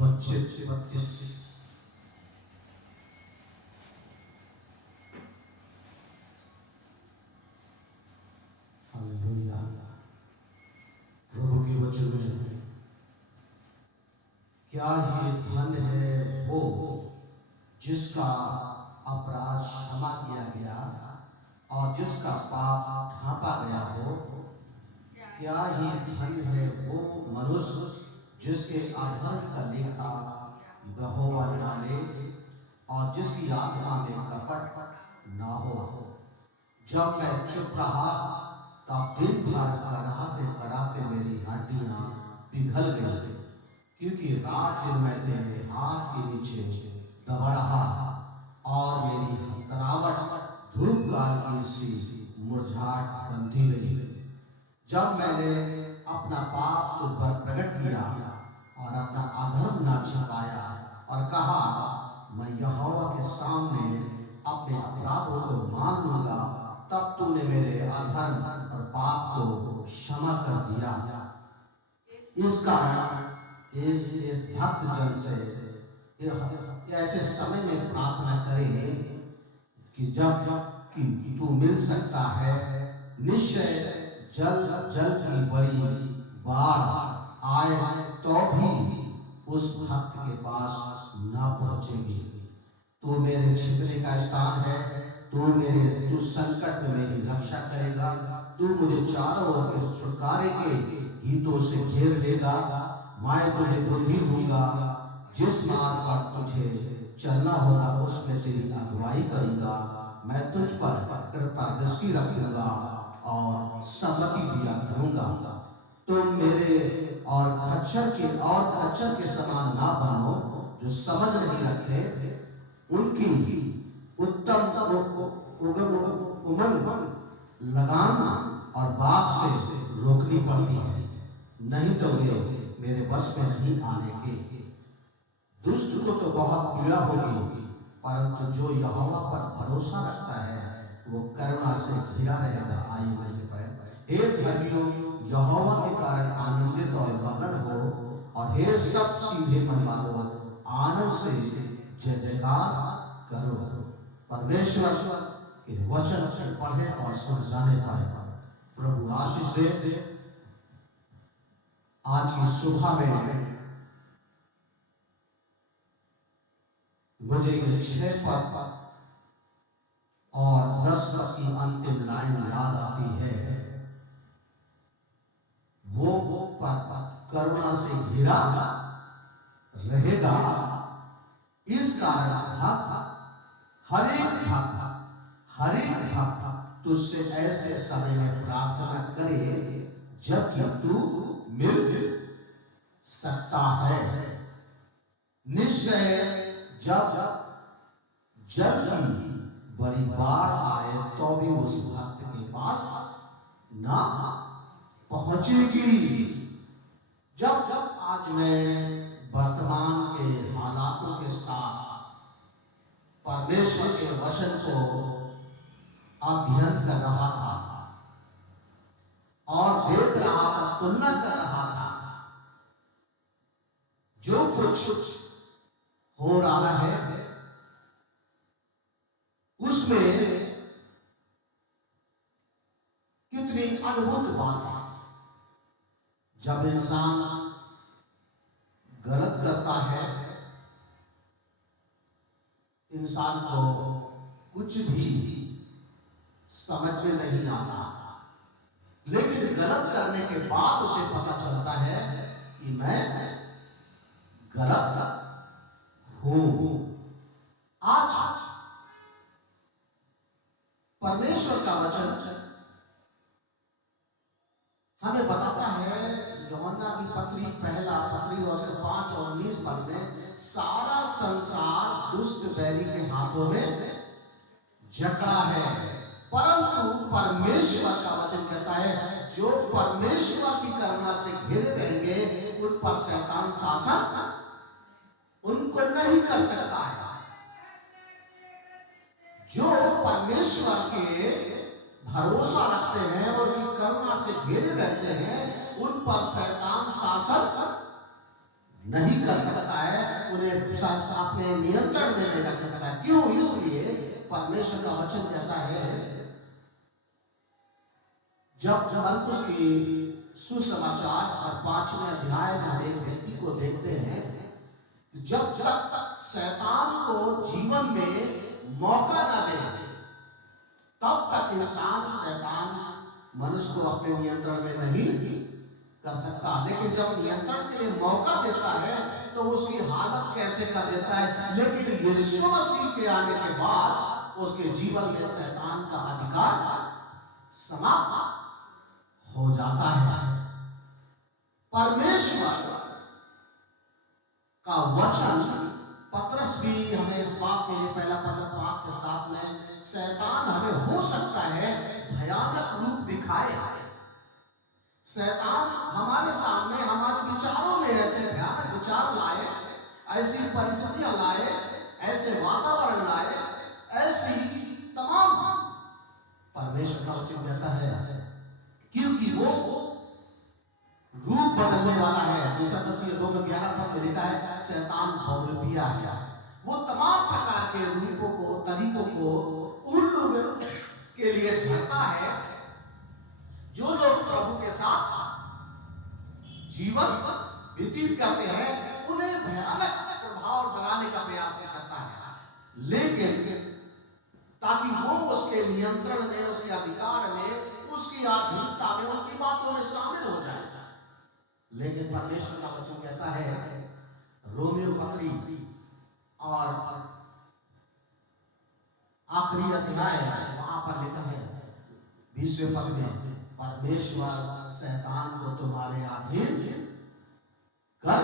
32। Hallelujah. प्रभु के वचन में क्या ही धन्य है वो जिसका अपराध क्षमा किया गया और जिसका पाप ढांपा गया हो। क्या ही धन्य है वो मनुष्य जिसके अधर्म का लेखा यहोवा न ले और जिसकी आत्मा में कपट न हो। जब मैं चुप रहा तब दिन भर कराते कराते मेरी हड्डियां पिघल गई, क्योंकि रात दिन मैं तेरे हाथ के नीचे दबा रहा और मेरी तनावट धूप काल की सी मुरझाहट बनती रही। जब मैंने अपना पाप तुझ पर प्रकट किया और अपना अधर्म न छिपाया और कहा मैं यहोवा के सामने अपने अपराधों को मान लूंगा, तब तूने मेरे अधर्म और पाप को क्षमा कर दिया। इस कारण इस भक्त जन से ऐसे समय में प्रार्थना करें कि जब कि तू मिल सकता है, निश्चय जल की बड़ी बाढ़ आए तो भी उस भक्त के पास न पहुंचेगी। तू मेरे छिपने का स्थान है, तू संकट में मेरी रक्षा करेगा, तू मुझे चारों ओर के छुटकारे के गीतों से घेर लेगा। मैं तुझे बुद्धि दूंगा, जिस मार्ग पर तुझे चलना होगा उसमें तेरी अगुवाई करूंगा। मैं तुझ पर कृपा दृष्टि रखूंगा और सम्मति दिया करूंगा। तुम मेरे और खच्चर के समान ना बनो, जो समझ नहीं रखते। उनकी उत्तम उमंग लगान और बाग से रोकनी पड़ती है, नहीं तो वे मेरे बस में नहीं आने के। दुष्ट को तो बहुत पीड़ा होगी, परंतु जो यहोवा पर भरोसा रखता है वो करुणा से घिरा रहेगा। आइए मिलके पढ़ें। हे धर्मियों, यहोवा के कारण आनंदित और मगन हो, और हे सब सीधे मन वालों, आनंद से जय जयकार करो। परमेश्वर के वचन पढ़े और सुन जाने पाए। प्रभु आशीष दे। आज की सुबह में मुझे ये 6 पद और 10 पद की अंतिम लाइन याद आती है। वो पद करुणा से घिरा रहेगा। इस कारण हर एक भक्त तुझसे ऐसे समय में प्रार्थना करे जबकि तू मिल सकता है। निश्चय जब जल की बड़ी बाढ़ आए तो भी उस भक्त के पास ना पहुंचेगी। जब आज मैं वर्तमान के हालातों के साथ परमेश्वर के वचन को अध्ययन कर रहा था और देख रहा था, तुलना कर रहा था, जो कुछ हो रहा है उसमें कितनी अद्भुत बात है। जब इंसान गलत करता है, इंसान को कुछ भी समझ में नहीं आता, लेकिन गलत करने के बाद उसे पता चलता है कि मैं गलत हूं। आज परमेश्वर का वचन हमें बताता है, यूहन्ना की पत्री पहला पत्री और 5 और 19 पद में, सारा संसार दुष्ट बैरी के हाथों में जकड़ा है, परंतु परमेश्वर का वचन कहता है जो परमेश्वर की करुणा से घिरे रहेंगे उन पर शैतान शासन उनको नहीं कर सकता है। जो परमेश्वर के भरोसा रखते हैं और उनकी करुणा से घिरे रहते हैं, उन पर शैतान शासन नहीं कर सकता है। उन्हें अपने नियंत्रण में नहीं रख सकता। क्यों? इसलिए परमेश्वर का वचन कहता है, जब मरकुस की सुसमाचार और 5वें अध्याय में हम एक व्यक्ति को देखते हैं, जब तक शैतान को जीवन में मौका न दे तब तक इंसान शैतान मनुष्य को अपने नियंत्रण में नहीं कर सकता। लेकिन जब नियंत्रण के लिए मौका देता है तो उसकी हालत कैसे कर देता है। लेकिन यीशु मसीह के आने के बाद उसके जीवन में शैतान का अधिकार समाप्त हो जाता है। परमेश्वर का वचन, पतरस भी हमें इस बात के लिए पहला पत्र 5 के 7 में, शैतान हमें हो सकता है भयानक रूप दिखाए। शैतान हमारे सामने हमारे विचारों में ऐसे भयानक विचार लाए, ऐसी परिस्थितियां लाए, ऐसे वातावरण लाए, ऐसी तमाम, परमेश्वर का वचन कहता है क्योंकि वो रूप बदलने वाला है। दूसरा तत्व 2:11 में लिखा है, शैतान बहुरूपिया है। वो तमाम प्रकार के रूपों को, तरीकों को उन लोगों के लिए भरता है जो लोग प्रभु के साथ जीवन व्यतीत करते हैं। उन्हें भयानक प्रभाव डालने का प्रयास करता है, लेकिन ताकि वो उसके नियंत्रण में, उसके अधिकार में, उसकी आधीनता में, उनकी बातों में शामिल हो जाए। लेकिन परमेश्वर का वचन कहता है, रोमियो पत्री और आखिरी अध्याय वहां पर लिखा है 20वें पद में, परमेश्वर शैतान को तुम्हारे अधीन कर।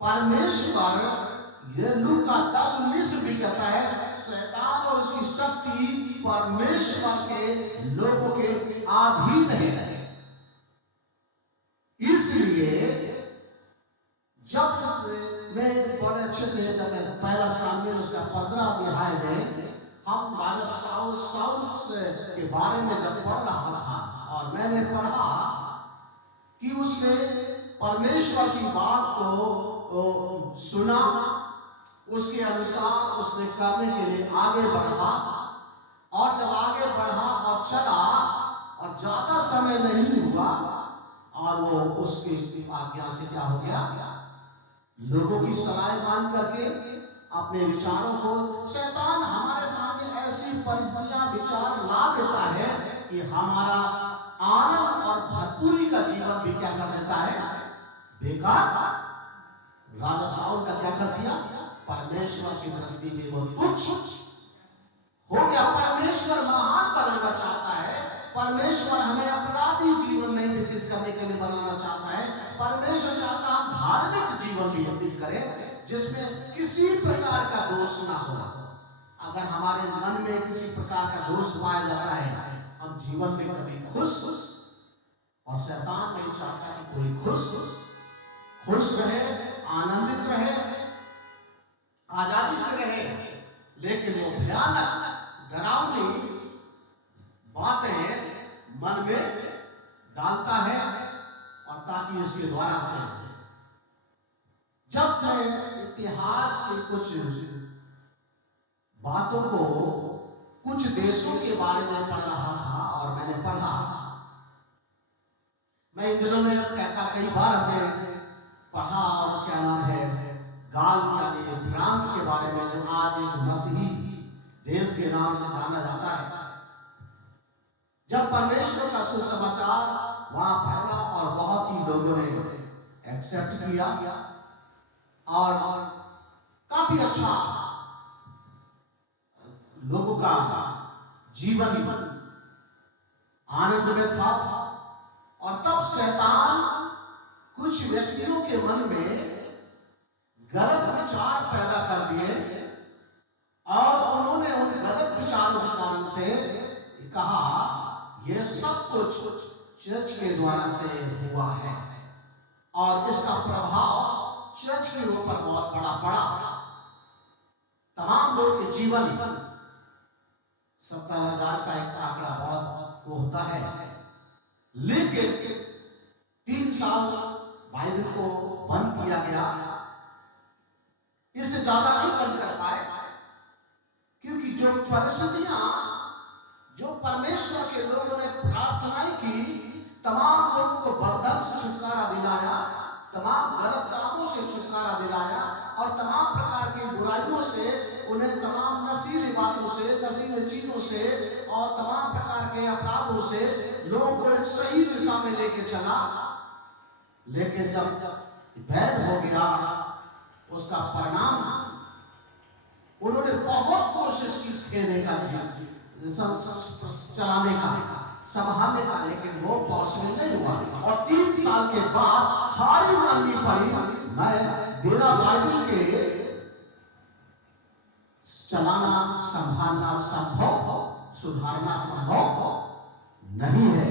परमेश्वर, ये लूका 10:19 भी कहता है, शैतान और उसकी शक्ति परमेश्वर के लोगों के अधीन है। इसलिए जब मैं बड़े अच्छे से, जब मैं पहला शामिल उसका 15 अध्याय में हम राजा साउल के बारे में जब पढ़ रहा था, और मैंने पढ़ा कि उसने परमेश्वर की बात को सुना, उसके अनुसार उसने करने के लिए आगे बढ़ा, और जब आगे बढ़ा और चला और ज्यादा समय नहीं हुआ, और वो उसकी आज्ञा से क्या हो गया, लोगों की सलाह मान करके अपने विचारों को, शैतान हमारे सामने ऐसी परिस्थितियां, विचार ला देता है कि हमारा आनंद और भरपूरी का जीवन भी क्या कर देता है, बेकार। राजा साउल का क्या कर दिया, परमेश्वर की दृष्टि में वो तुच्छ हो गया। परमेश्वर महान बनाना चाहता है, परमेश्वर हमें अपराधी जीवन नहीं व्यतीत करने के लिए बनाना चाहता है। परमेश्वर चाहता है हम धार्मिक जीवन भी व्यतीत करें जिसमें किसी प्रकार का दोष ना हो। अगर हमारे मन में किसी प्रकार का दोष पाया जाता है, हम जीवन में कभी खुश, और शैतान नहीं चाहता कि कोई खुश रहे, आनंदित रहे, आजादी से रहे। लेकिन वो भयानक डरावनी बातें मन में डालता है, और ताकि इसके द्वारा से, जब मैं इतिहास की कुछ बातों को, कुछ देशों के बारे में पढ़ रहा था, और मैंने पढ़ा, मैं इन दिनों में कई बार हमने पढ़ा, और क्या नाम है, गाल यानी फ्रांस के बारे में, जो आज एक मसीही देश के नाम से जाना जाता है। जब परमेश्वर का सुसमाचार वहां फैला और बहुत ही लोगों ने एक्सेप्ट किया, और काफी अच्छा लोगों का जीवन आनंद में था। और तब शैतान कुछ व्यक्तियों के मन में गलत विचार पैदा कर दिए, और उन्होंने उन गलत विचारों के कारण से कहा यह सब कुछ चर्च के द्वारा से हुआ है, और इसका प्रभाव चर्च के ऊपर बहुत बड़ा पड़ा। तमाम लोग के जीवन, 70,000 का एक आंकड़ा बहुत होता है, लेकिन 3 साल बाइबल को बंद किया गया, इससे ज्यादा नहीं बंद कर पाए, क्योंकि जो परिस्थितियां, जो परमेश्वर के लोगों ने प्रार्थनाएं की, तमाम लोगों को बंधन से छुटकारा दिलाया, तमाम गलत कामों से छुटकारा दिलाया और तमाम प्रकार की बुराइयों से उन्हें, तमाम नशीली बातों से, नशीली चीजों से और तमाम प्रकार के अपराधों से लोगों को एक सही दिशा में लेके चला। लेकिन जब वैध हो गया, उसका परिणाम, उन्होंने बहुत कोशिश की खेने का, चलाने का, संभालने का, लेकिन वो पॉसिबल नहीं हुआ। और 3 साल के बाद हारी माननी पड़ी। मेरा बाइबल के चलाना, संभालना संभव, सुधारना संभव नहीं है।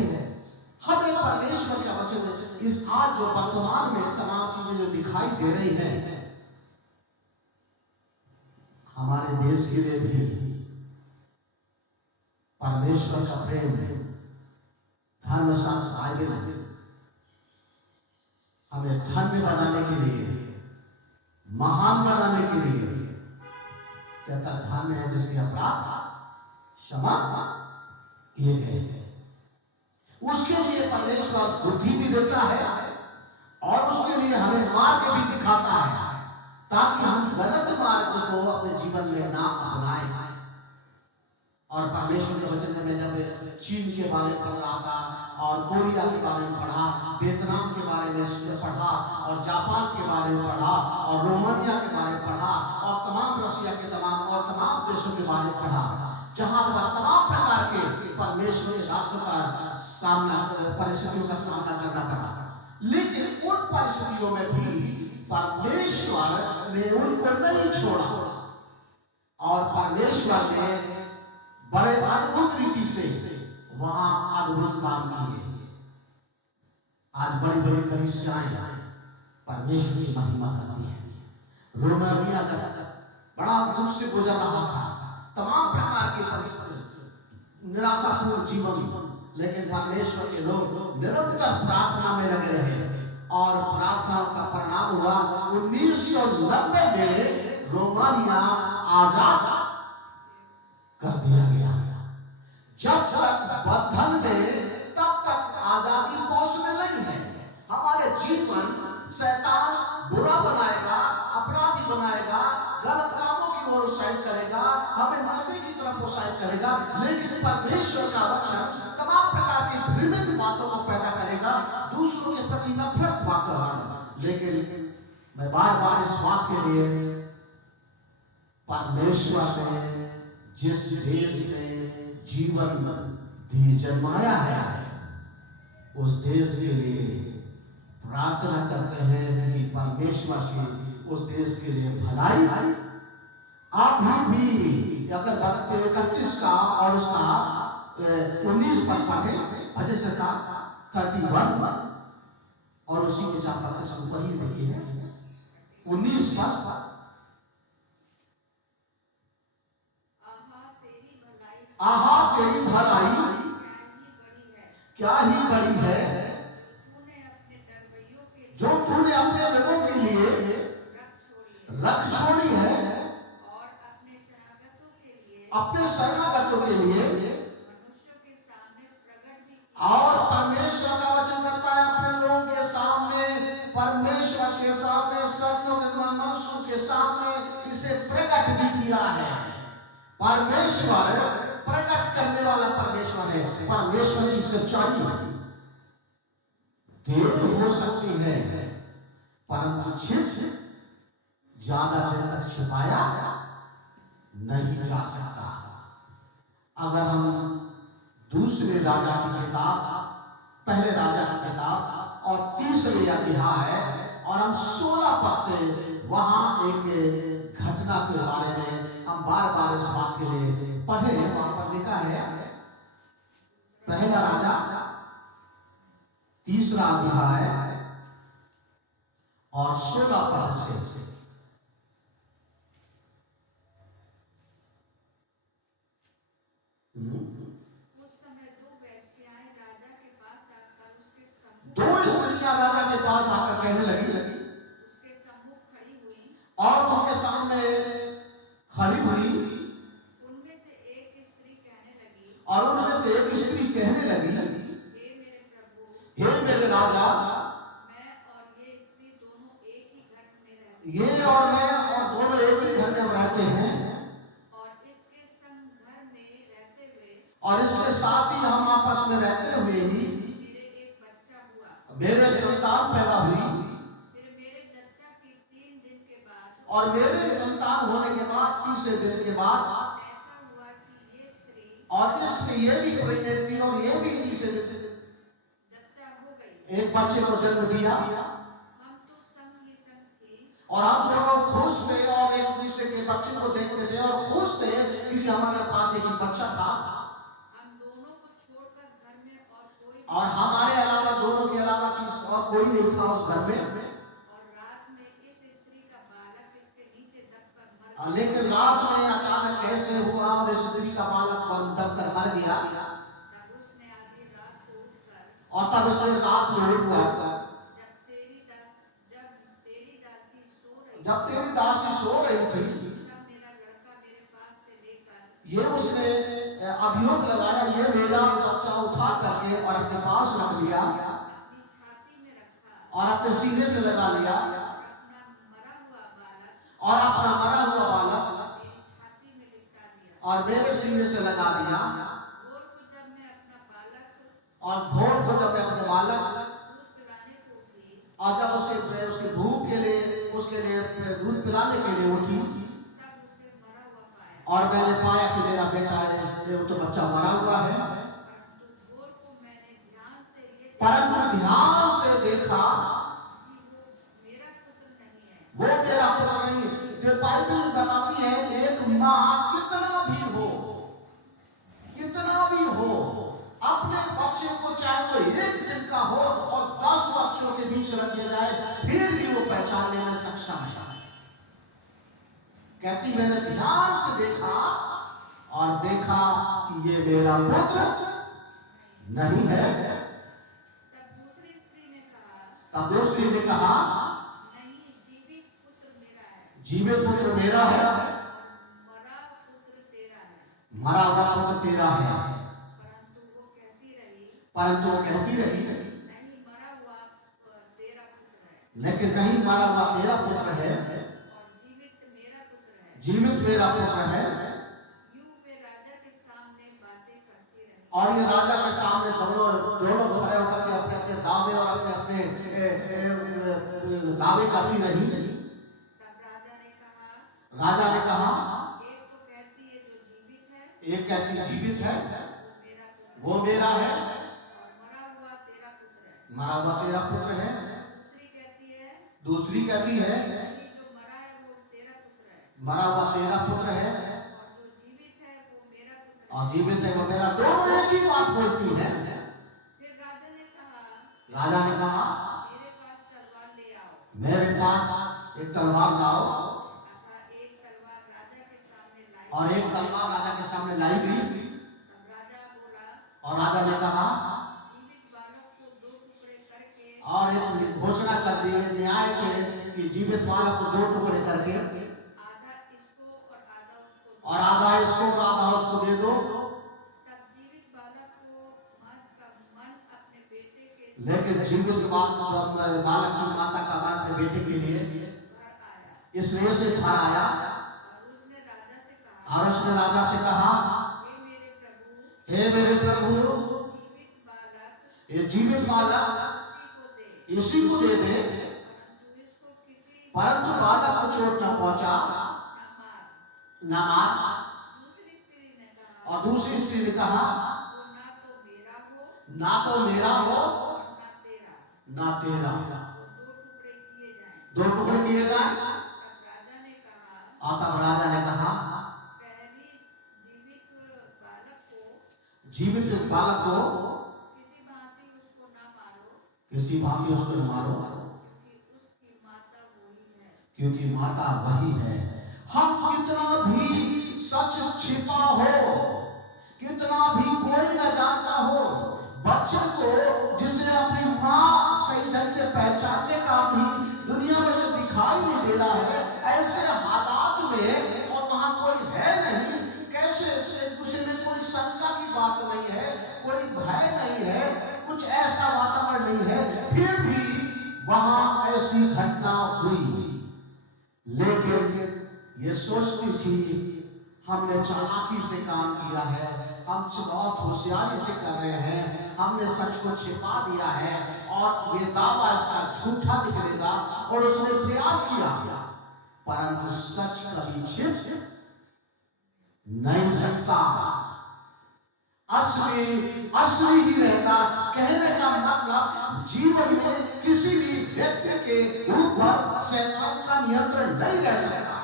हमें परमेश्वर का वचन, इस आज जो वर्तमान में तमाम चीजें जो दिखाई दे रही हैं, हमारे देश के लिए भी परमेश्वर का प्रेम, धर्मशास्त्र बाइबल हमें धन्य बनाने के लिए, महान बनाने के लिए कहता, धन्य है जिसके अपराध क्षमा किए गए हैं। उसके लिए परमेश्वर बुद्धि भी देता है और उसके लिए हमें मार्ग भी दिखाता है, ताकि हम गलत मार्ग को अपने जीवन में ना अपनाएं। और परमेश्वर के वचन में जब चीन के बारे में पढ़ रहा था और कोरिया के बारे में पढ़ा, वियतनाम के बारे में पढ़ा और जापान के बारे में पढ़ा और रोमानिया के बारे में पढ़ा और तमाम रसिया के तमाम देशों के बारे में पढ़ा, जहां पर तमाम प्रकार के परमेश्वर के दासों का सामना, परिस्थितियों का सामना करना पड़ा। लेकिन उन परिस्थितियों में भी परमेश्वर ने उनको नहीं छोड़ा और परमेश्वर ने बड़े अद्भुत रीति से वहां अद्भुत काम किए। आज बड़ी बड़ी कलीसियाएं परमेश्वर की महिमा करती हैं। रोमानिया जब बड़ा दुख से गुजर रहा था, तमाम प्रकार की परिस्थिति, निराशापूर्ण जीवन, लेकिन परमेश्वर के लोग निरंतर प्रार्थना में लगे रहे और प्रार्थनाओं का परिणाम हुआ 1990 में रोमानिया आजाद कर दिया गया। जब तक बंधन में, तब तक आजादी पॉसिबल नहीं है। हमारे जीवन शैतान बुरा बनाएगा, अपराधी बनाएगा, गलत कामों की ओर उत्साहित करेगा, हमें नशे की तरफ उत्साहित करेगा। लेकिन परमेश्वर का वचन तमाम प्रकार की भ्रमित बातों को पैदा करेगा, दूसरों के प्रति नफरत वातावरण। लेकिन मैं बार बार इस बात के लिए, परमेश्वर ने जिस देश में जीवन दी जन्माया है, उस देश के लिए प्रार्थना करते हैं, क्योंकि परमेश्वर की उस देश के लिए भलाई। अभी भी अगर 31 का और उसका 19 पर पढ़े, भजन संहिता 31 और उसी के जहाँ पढ़ते सब ऊपर ही देखिए 19 पर, आहा तेरी भलाई क्या ही बड़ी है, जो तूने अपने लोगों के लिए रख छोड़ी है, अपने शरणागतों के लिए, और परमेश्वर का वचन करता है अपने लोगों के सामने, परमेश्वर के सामने, सत्यों के मनुष्यों के सामने इसे प्रकट भी किया है। परमेश्वर प्रकट करने वाला परमेश्वर है। परमेश्वर की सच्चाई देर हो सकती है, परंतु छिप ज्यादा देर तक छिपाया नहीं जा सकता। अगर हम दूसरे राजा की किताब, पहले राजा की किताब और तीसरे अध्याय है, और हम 16 पद से वहां एक घटना के बारे में हम बार बार इस बात के लिए पढ़े। वहां पर लिखा है, पहला राजा 3 अध्याय और 16 पद से, दो स्त्रियां राजा के पास आकर कहने लगी, उसके सम्मुख खड़ी हुई और उनके सामने ये और मैं और दोनों एक ही घर में रहते हैं, और इसके संग घर में रहते हुए और इसके साथ ही हम आपस में रहते हुए ही मेरे एक बच्चा हुआ। मेरे संतान पैदा हुई, फिर मेरे जच्चा की 3 दिन के बाद और मेरे संतान होने के बाद तीसरे दिन के बाद ऐसा हुआ कि ये स्त्री और इसमें ये भी प्रेग्नेंट थी और ये भी तीसरे दिन जच्चा हो गई। एक बच्चे को जन्म दिया, हम तो संग ही संग थी, और हम दोनों खुश थे और एक दूसरे के बच्चे को देखते थे और खुश थे क्योंकि हमारे पास एक बच्चा था, हम दोनों को छोड़कर घर में और कोई और हमारे अलावा दोनों के अलावा और कोई नहीं था उस घर में। और रात में इस स्त्री का बालक इसके नीचे दबकर मर गया। लेकिन रात में अचानक कैसे हुआ और इस स्त्री का बालक दबकर मर गया, तब उसने आधी रात को उठकर और तब उसने रात में उठकर जब तेरी दासी सो रही जब तेरी दासी सो रही थी, तब मेरा लड़का मेरे पास से लेकर ये उसने अभियोग लगाया, ये मेरा बच्चा उठा करके और अपने पास रख लिया अपनी छाती में रखा और अपने सीने से लगा लिया, और और अपना मरा हुआ बालक अपना मरा हुआ बालक मेरी छाती में लिपटा दिया। और मेरे सीने से लगा दिया। भोर को जब मैं अपना बालक और भोर को जब मैं अपने बालक दूध पिलाने को उठी, और जब उसे उसकी भूख के लिए उसके लिए दूध पिलाने के लिए उठी, तब उसे मरा हुआ पाया। और मैंने पाया कि मेरा बेटा है, वो तो बच्चा मरा हुआ है। परंतु भोर को मैंने ध्यान से ये परंतु ध्यान से देखा कि वो मेरा पुत्र नहीं है। वो मेरा पुत्र नहीं। तो बाइबल बताती है एक माँ कितना भी हो अपने बच्चे को, चाहे वो 1 दिन का हो और 10 बच्चों के बीच रख दिया जाए, फिर भी वो पहचानने में सक्षम है। कहती मैंने ध्यान से देखा और देखा कि ये मेरा पुत्र नहीं है। तब दूसरी स्त्री ने कहा, तब दूसरी ने कहा, नहीं, जीवित पुत्र मेरा है, जीवित पुत्र मेरा है और मरा पुत्र तेरा है। मरा हुआ पुत्र तेरा है। परंतु वो कहती रही, परंतु वो कहती रही, नहीं, मरा हुआ तेरा पुत्र है, लेकिन नहीं, मरा हुआ तेरा पुत्र है और जीवित मेरा पुत्र है। जीवित मेरा पुत्र है। यूं वे राजा के सामने बातें करती रही। और ये राजा के सामने दोनों खड़े होकर के अपने अपने दावे और अपने अपने दावे करती रही। तब राजा ने कहा, एक तो कहती है जो जीवित है, एक कहती जीवित है, वो मेरा पुत्र वो मेरा है, और मरा हुआ तेरा पुत्र है। मरा हुआ तेरा पुत्र है। दूसरी कहती है नहीं, जो मरा है वो तेरा पुत्र है, मरा हुआ तेरा पुत्र है, और जो जीवित है वो मेरा पुत्र है। और जीवित है वो मेरा। दोनों एक ही बात बोलती है। फिर राजा ने कहा, मेरे पास तलवार ले आओ। मेरे पास एक तलवार लाओ। अतः एक तलवार राजा के सामने लाई, और एक तलवार राजा के सामने लाई गई। तब राजा बोला, और राजा ने कहा, जीवित बालक को 2 टुकड़े करके, और एक घोषणा कर दी न्याय के कि जीवित बालक को 2 टुकड़े करके, आधा इसको और आधा उसको दो। और आधा इसको और आधा उसको दे दो। तब जीवित बालक को माता का मन अपने बेटे के लेकिन जीवित बालक की माता का मन अपने बेटे के लिए घर आया, इसलिए से घर आया। और उसने राजा से कहा, हे मेरे प्रभु, जीवित बालक ये जीवित बालक उसी को दे, इसी को दे दे, परंतु इसको किसी परंतु बालक को चोट न पहुंचा, न मार। न मार। दूसरी स्त्री ने कहा, और दूसरी स्त्री ने कहा, वो ना तो मेरा हो ना तो मेरा हो और ना तेरा, ना तेरा, वो 2 टुकड़े किए दो टुकड़े किए जाएं। जाए। तब राजा ने कहा, और तब राजा ने कहा, पहली जीवित बालक को किसी भांति उसको ना मारो, किसी भांति उसको न मारो, क्योंकि उसकी माता वही है। क्योंकि माता वही है। हम कितना भी सच छिपा हो, कितना भी कोई न जानता हो, बच्चे को जिसे अपनी माँ सही ढंग से पहचानने का भी दुनिया में से दिखाई नहीं दे रहा है, ऐसे हालात में, और वहां कोई है नहीं, कैसे से उसमें कोई शंका की बात नहीं है, कोई भय नहीं है, कुछ ऐसा वातावरण नहीं है, फिर भी वहां ऐसी घटना हुई। लेकिन ये सोचती थी हमने चालाकी से काम किया है, हम बहुत होशियारी से कर रहे हैं, हमने सच को छिपा दिया है और ये दावा इसका झूठा निकलेगा, और उसने प्रयास किया, परंतु सच कभी छिप नहीं सकता। असली ही रहेगा। कहने का मतलब जीवन में किसी भी व्यक्ति के ऊपर शैतान का नियंत्रण नहीं रह सकता।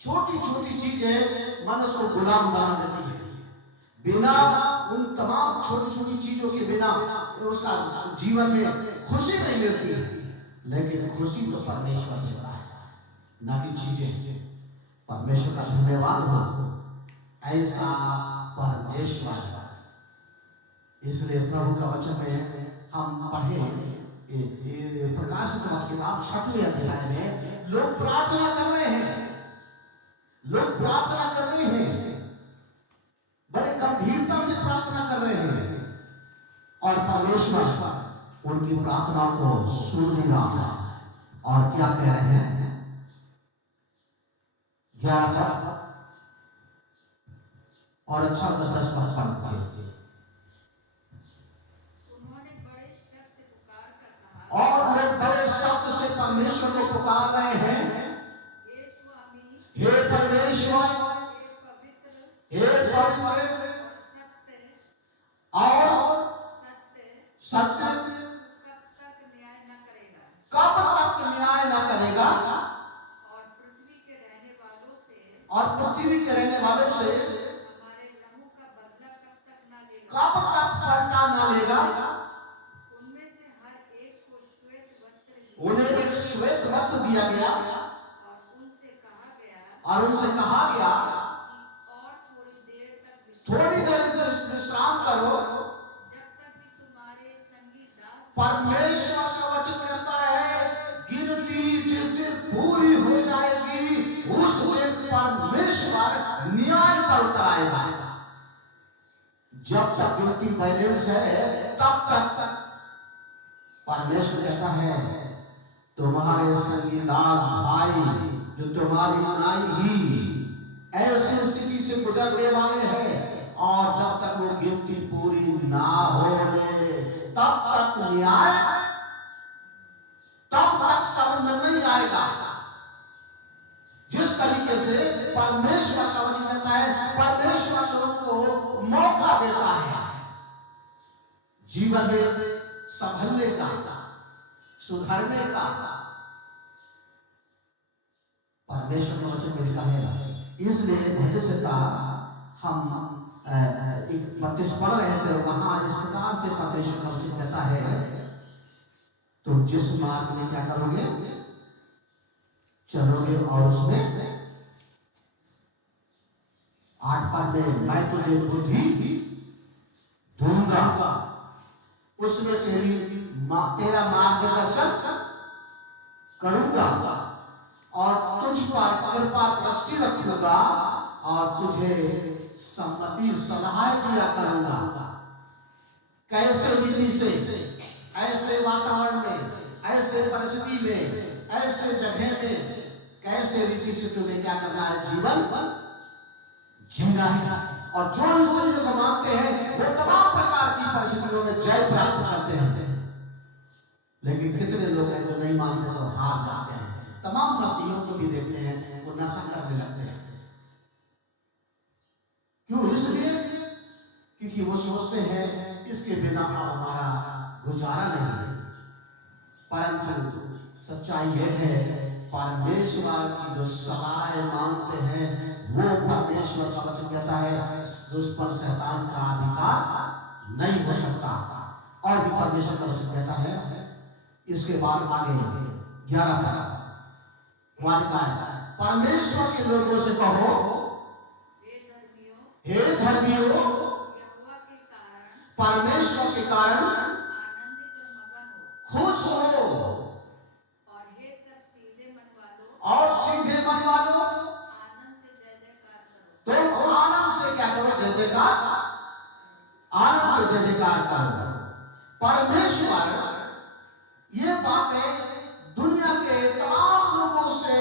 छोटी छोटी चीजें मनुष्य को गुलाम बना देती है। बिना उन तमाम छोटी छोटी चीजों के बिना उसका जीवन में खुशी नहीं मिलती है, लेकिन खुशी तो परमेश्वर देता है, ना कि चीजें। परमेश्वर का धन्यवाद हो, ऐसा परमेश्वर। इसलिए प्रभु का वचन में हम पढ़े प्रकाशित किताब 6वें अध्याय में लोग प्रार्थना कर रहे हैं, लोग प्रार्थना कर रहे हैं, बड़े गंभीरता से प्रार्थना कर रहे हैं, और परमेश्वर उनकी प्रार्थना को सुन नहीं रहा है। और क्या कह रहे हैं? 11 और अच्छा 10 पद पढ़ते। उन्होंने बड़े शब्द से पुकार कर कहा, और लोग बड़े शब्द से परमेश्वर को पुकार रहे हैं, हे स्वामी, हे परमेश्वर, हे पवित्र हे पवित्र और सत्य, कब तक न्याय न करेगा, कब तक न्याय न करेगा, और पृथ्वी के रहने वालों से और पृथ्वी के रहने वालों से हमारे लहू का बदला कब तक न लेगा, कब तक पलटा न लेगा। उनमें से हर एक को श्वेत वस्त्र दिए, उन्हें एक श्वेत वस्त्र दिया गया, और उनसे कहा गया और उनसे कहा गया कि और थोड़ी देर तक विश्राम करो। जब तक कि तुम्हारे संगी दास परमेश्वर का वचन कहता है, गिनती जिस दिन पूरी हो जाएगी उस दिन परमेश्वर न्याय पर उतर आएगा। जब तक गिनती बैलेंस है तब तक परमेश्वर कहता है, तुम्हारे संगी दास भाई जो तुम्हारी नाई ही ऐसी स्थिति से गुजरने वाले हैं, और जब तक वो गिनती पूरी ना हो तब तक न्याय, तब तक समझ में नहीं आएगा। जिस तरीके से परमेश्वर का वचन कहता है, परमेश्वर लोगों को मौका देता है जीवन में संभलने का, सुधरने का। परमेश्वर का वचन में लिखा है। इसलिए भजन से हम एक बत्तीस पढ़ रहे थे, वहां इस प्रकार से परमेश्वर का वचन कहता है, तुम जिस मार्ग में क्या करोगे, चलोगे, और उसमें 8 पद में मैं तुझे बुद्धि दूंगा, उसमें तेरा मार्गदर्शन करूंगा, और तुझ पर कृपा दृष्टि रखूंगा, और तुझे सम्मति सलाह दिया करूंगा। कैसे विधि से, ऐसे वातावरण में, ऐसे परिस्थिति में, ऐसे जगह में, कैसे रीति से तुम्हें क्या करना है, जीवन जीना है। और जो इन चीजों को मानते हैं वो तमाम प्रकार की परिस्थितियों में जय प्राप्त करते हैं। लेकिन कितने लोग हैं जो नहीं मानते तो हार जाते हैं। तमाम मसीहों को भी देखते हैं, वो नशा करने लगते हैं। क्यों? इसलिए क्योंकि वो सोचते हैं इसके बिना हमारा गुजारा नहीं। परंतु सच्चाई यह है, परमेश्वर की जो सलाह मानते हैं वो परमेश्वर का वचन कहता है उस पर शैतान का अधिकार नहीं हो सकता। और भी परमेश्वर का वचन कहता है, इसके बाद आगे 11 पद परमेश्वर के लोगों से कहो, हे धर्मियों, यहोवा के कारण परमेश्वर के कारण आनंदित और मगन हो, खुश हो, और हे सब सीधे मन वालों, और सीधे मन वालों आनंद से जय जयकार करो। तुम आनंद से क्या करो, जय जयकार, आनंद से जय जयकार करो। परमेश्वर ये बातें दुनिया के तमाम लोगों से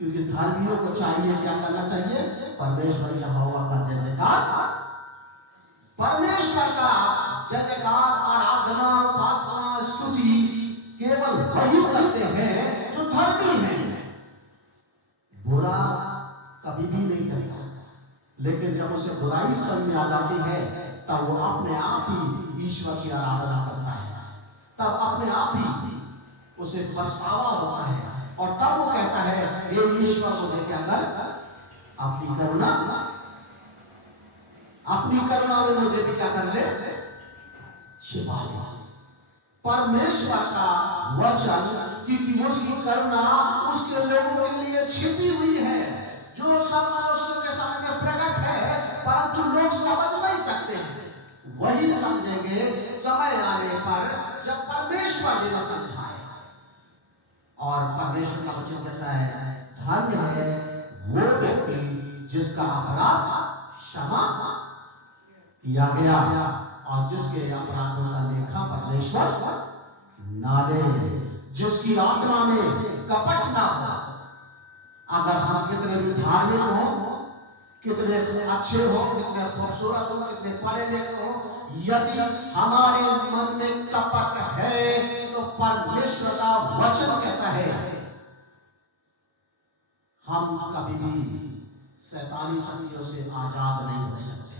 क्योंकि धर्मियों को चाहिए क्या करना चाहिए? परमेश्वर यहोवा का जय जयकार, परमेश्वर का जय जयकार, आराधना, उपासना, स्तुति केवल वही करते हैं जो धर्मी हैं। बुरा कभी भी नहीं करता, लेकिन जब उसे बुराई समझ में आ जाती है तब वो अपने आप ही ईश्वर की आराधना करता है, तब अपने आप ही उसे पछतावा होता है और तब वो कहता है हे ईश्वर मुझे क्या कर, अपनी करुणा में मुझे भी क्या कर ले, छिपा ले। परमेश्वर का वचन, क्योंकि उसकी करुणा उसके लोगों के लिए छिपी हुई है, जो सब मनुष्यों के सामने प्रकट है, परंतु लोग समझ नहीं सकते हैं। वही समझेंगे समय आने पर जब परमेश्वर जी ने समझाए। और परमेश्वर का वचन कहता है धन्य है वो व्यक्ति जिसका अपराध क्षमा किया गया और जिसके अपराधों का लेखा परमेश्वर ना ले, जिसकी आत्मा में कपट ना हो। अगर हम कितने भी धार्मिक हो, कितने अच्छे हो, कितने खूबसूरत हो, कितने पढ़े लिखे हो, यदि हमारे मन में कपट है तो परमेश्वर का वचन कहता है हम कभी भी शैतानी शक्तियों से आजाद नहीं हो सकते।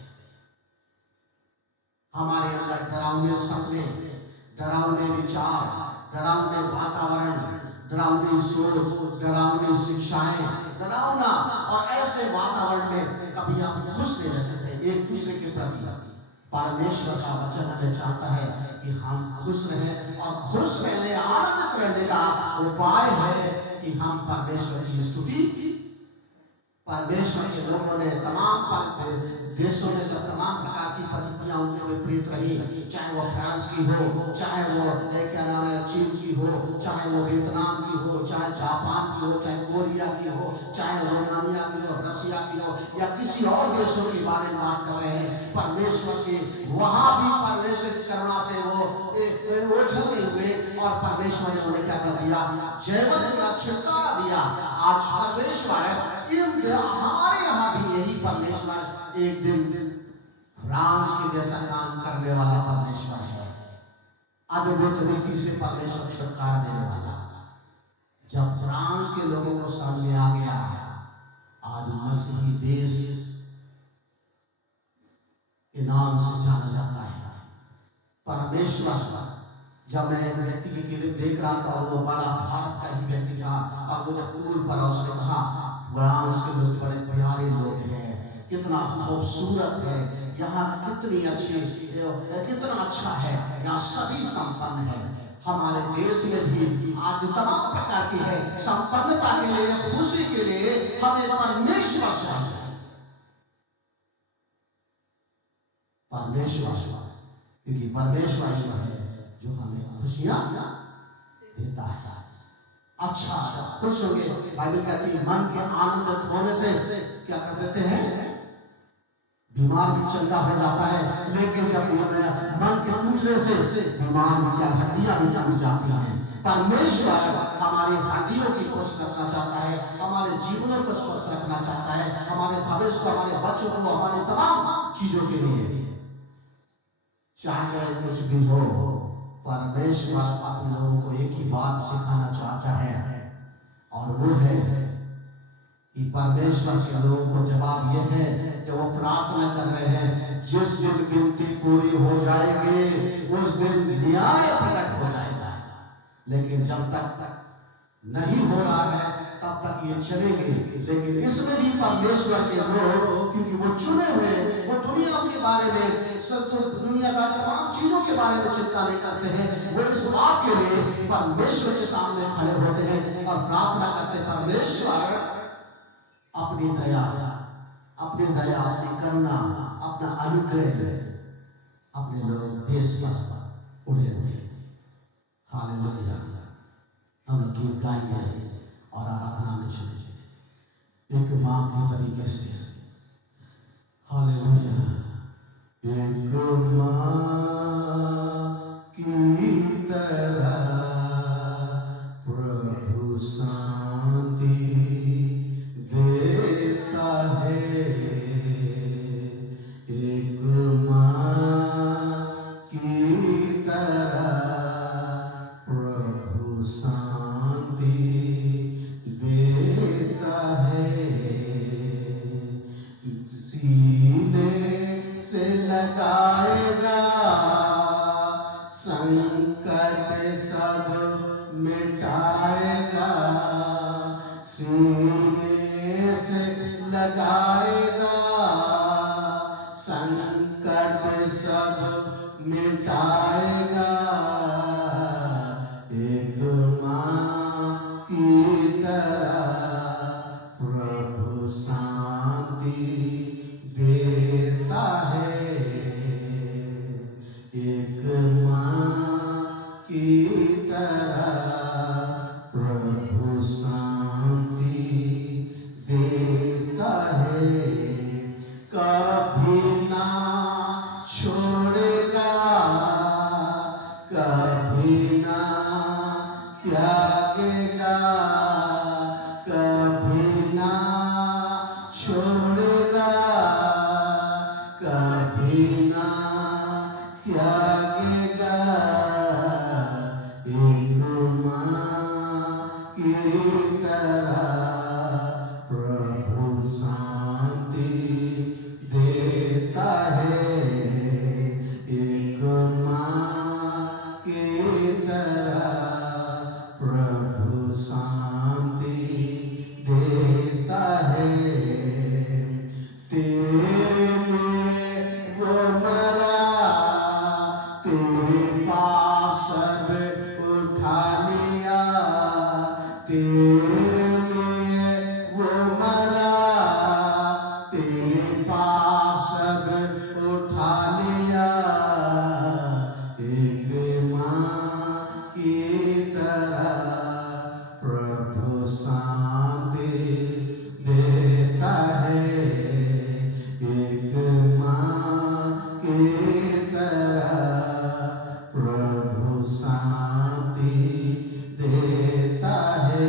हमारे अंदर डरावने सपने, डरावने विचार, डरावने वातावरण, डरावनी सोच, डरावनी शिक्षाएं, डरावना और ऐसे वातावरण में कभी हम खुश नहीं रह सकते एक दूसरे के प्रति। परमेश्वर का वचन हमें चाहता है कि हम खुश रहें और खुश रहने, आनंदित रहने का उपाय है कि हम परमेश्वर की स्तुति। परमेश्वर के लोगों ने तमाम देशों में जब तमाम प्रकार की परिस्थितियां उनके विपरीत रही, चाहे वो फ्रांस की हो, चाहे वो क्या नाम है चीन की हो, चाहे वो वियतनाम की हो, चाहे जापान की हो, चाहे कोरिया की हो, चाहे रोमानिया की हो, रसिया की हो, या किसी और देशों के बारे में बात कर रहे हैं, परमेश्वर की वहां भी परमेश्वर की करुणा से वो ओझल नहीं हुए और परमेश्वर ने उन्हें क्या कर दिया, जयवंत का छुटकारा दिया। आज परमेश्वर हमारे यहाँ भी यही परमेश्वर एक दिन फ्रांस के जैसा काम करने वाला परमेश्वर है। अद्भुत रीति से परमेश्वर छुटकारा देने वाला। जब फ्रांस के लोगों को समझ में आ गया आज मसीही देश के नाम से जाना जाता है परमेश्वर। जब मैं एक व्यक्ति की क्लिप देख रहा था और वो बड़ा भारत का ही व्यक्ति था और मुझे टूल पर उसने कहा फ्रांस के लोग बड़े प्यारे लोग हैं, कितना खूबसूरत है, यहाँ कितनी अच्छी, कितना अच्छा है, यहाँ सभी संपन्न है। हमारे देश में भी आज तमाम प्रकार की है संपन्नता के लिए, खुशी के लिए हमें परमेश्वर चाहिए। परमेश्वर, क्योंकि परमेश्वर जो है जो हमें खुशियां देता है। अच्छा खुश होंगे, बाइबल कहती है मन के आनंदित होने से क्या कर देते हैं, बीमार भी चंगा हो जाता है। लेकिन जब मन के टूटने से बीमार भी क्या, हड्डियां भी टूट जाती हैं। परमेश्वर हमारी हड्डियों की पोषण रखना चाहता है, हमारे जीवनों को स्वस्थ रखना चाहता है, हमारे भविष्य को, हमारे बच्चों को, हमारी तमाम चीजों के लिए। चाहे कुछ भी हो, परमेश्वर अपने लोगों को एक ही बात सिखाना चाहता है और वो है कि परमेश्वर के लोगों को जवाब यह है कि वो प्रार्थना कर रहे हैं जिस दिन गिनती पूरी हो जाएगी उस दिन न्याय प्रकट हो जाएगा। लेकिन जब तक नहीं हो रहा है तब तक ये चलेंगे। लेकिन इसमें भी परमेश्वर के लोग, क्योंकि वो चुने हुए, वो दुनिया के बारे में, दुनियादार तमाम चीजों के बारे में चिंता नहीं करते हैं, वो इस बात के लिए परमेश्वर के सामने खड़े होते हैं और प्रार्थना करते हैं परमेश्वर अपनी दया, अपनी करुणा, अपना अनुग्रह अपने लोग देश पर उड़े हुए। हालेलुया। हम लोग गीत गाएंगे और आराधना में चले एक माँ के तरीके से। हालेलुया। एक माँ की तरह प्रभु शांति मिटाएगा एक माँ की तरह प्रभु शांति देता है एक माँ की तरह प्रभु शांति देता है कभी ना छोड़ेगा कभी ना त्यागेगा कभी ना छोड़ेगा कभी ना त्यागेगा एक माँ की तरह प्रभु शांति देता है एक माँ की तरह प्रभु शांति देता है तेरे लिए वो मरा तेरे पाप सब उठा लिया तेरे लिए वो मरा तेरे पाप सब उठा लिया एक माँ की तरह प्रभु शांति देता है एक माँ की तरह प्रभु शांति देता है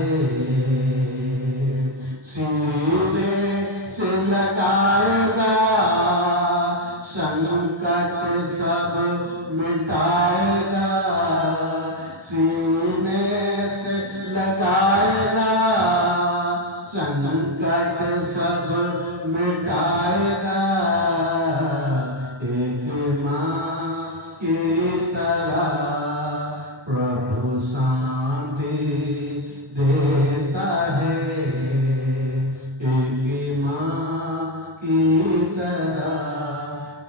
सीने से लगाएगा संकट सब मिटाएगा सीने से लगाएगा संकट सब मिटाएगा एक माँ की तरह प्रभु शांति देता है एक माँ की तरह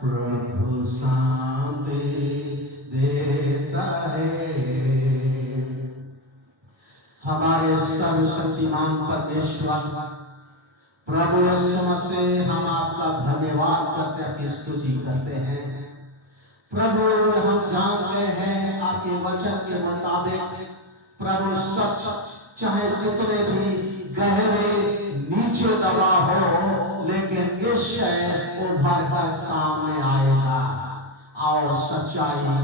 प्रभु शांति देता है हमारे सर्वशक्तिमान परमेश्वर प्रभु यीशु मसीह हम आपका धन्यवाद करते हैं स्तुति करते हैं प्रभु हम जानते हैं आपके वचन के मुताबिक प्रभु सच चाहे जितने भी गहरे नीचे दबा हो लेकिन निश्चय उभर कर सामने आएगा और सच्चाई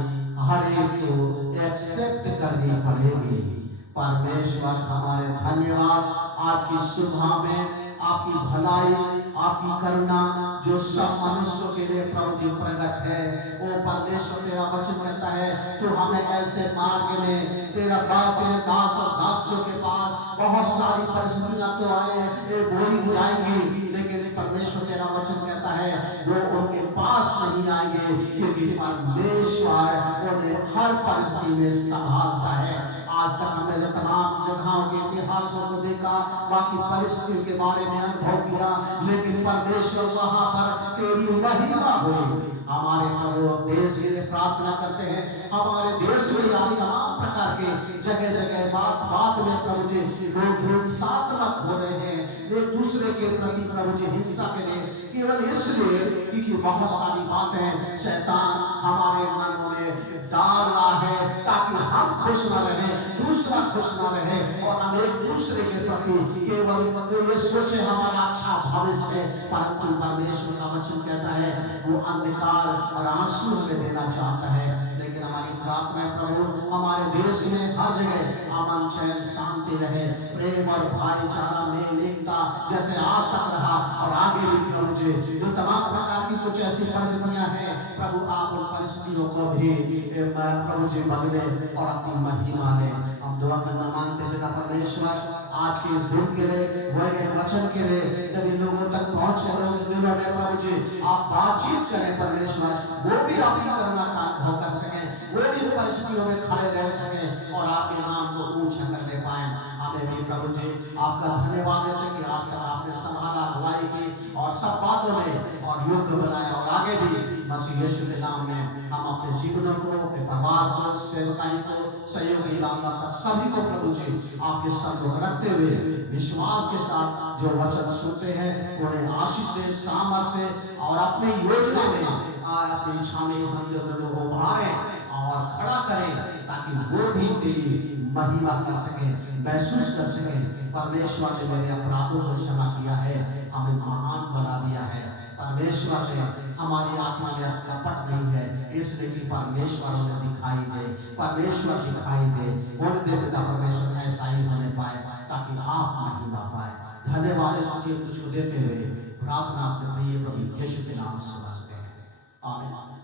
हर एक को एक्सेप्ट करनी पड़ेगी परमेश्वर हमारे धन्यवाद आज की सुबह में आपकी भलाई आपकी करुणा जो सब मनुष्यों के लिए प्रभु जी प्रकट है वो परमेश्वर तेरा वचन कहता है तो हमें ऐसे मार्ग में तेरे दास और दासियों के पास बहुत सारी परिस्थितियां तो आए वो जाएंगी लेकिन परमेश्वर तेरा वचन कहता है वो उनके पास नहीं आएंगे क्योंकि परमेश्वर उन्हें हर परिस्थिति में संभालता है आज तक हमने जो तमाम जगहों के इतिहासों को देखा बाकी परिस्थितियों के बारे में अनुभव किया लेकिन परमेश्वर वहां पर तेरी महिमा हुई हमारे प्रभु देश के लिए प्रार्थना करते हैं हमारे देश में आप तमाम प्रकार के जगह जगह बात बात में प्रभु जी लोग हिंसात्मक हो रहे हैं एक दूसरे के प्रति प्रभु जी हिंसा करें केवल इसलिए क्योंकि बहुत सारी बातें शैतान हमारे मनों में डाल रहा है ताकि हम खुश न रहें दूसरा खुश न रहे और हम एक दूसरे के प्रति केवल ये सोचे हमारा अच्छा भविष्य है परंतु परमेश्वर का वचन कहता है वो अंधकार और आंसू हमें देना चाहता है लेकिन हमारी प्रार्थना है प्रभु हमारे देश में हर जगह अमन चैन शांति रहे प्रेम और भाईचारा मेल एकता जैसे आज तक रहा और आगे भी प्रभु जी जो तमाम प्रकार की कुछ ऐसी परिस्थितियां हैं प्रभु आप उन परिस्थितियों को भी प्रभु जी बदले और अपनी महिमा ले हम दुआ करना मांगते पिता परमेश्वर आज के इस दिन के लिए वचन के लिए जब इन लोगों तक पहुंचे लोग दिलों में प्रभु जी आप बातचीत करें परमेश्वर वो भी आपकी करुणा का अनुभव कर सके वो भी परिस्थितियों में खड़े रह सके और आपके नाम को ऊंचा करने पाए हमें भी प्रभु जी आपका धन्यवाद देते कि आज तक आपने संभाला अगुवाई की और सब बातों में और युद्ध बनाया और आगे भी मसीह यीशु के नाम में हम अपने जीवनों को, अपने परिवार को, सेवकाई को, सहयोगी लांगा सभी को प्रभु जी आपके सम्मुख रखते हुए विश्वास के साथ जो वचन सुनते हैं उन्हें आशीष दे, सामर्थ्य से और अपनी योजना में अपनी इच्छा में संजोग को उभारें और खड़ा करें ताकि वो भी तेरी महिमा कर सके, महसूस कर सके परमेश्वर ने मेरे अपराधों को क्षमा किया है, हमें महान बना दिया है। परमेश्वर ने हमारी आत्मा में कपट नहीं है, इसलिए कि परमेश्वर हमें दिखाई दे, परमेश्वर दिखाई दे, होने दे पिता परमेश्वर ऐसा ही होने पाए ताकि आप महिमा पाए। धन्यवाद स्तुति तुझको देते हुए प्रार्थना अपने प्रिय प्रभु यीशु के नाम से मांगते हैं, आमीन।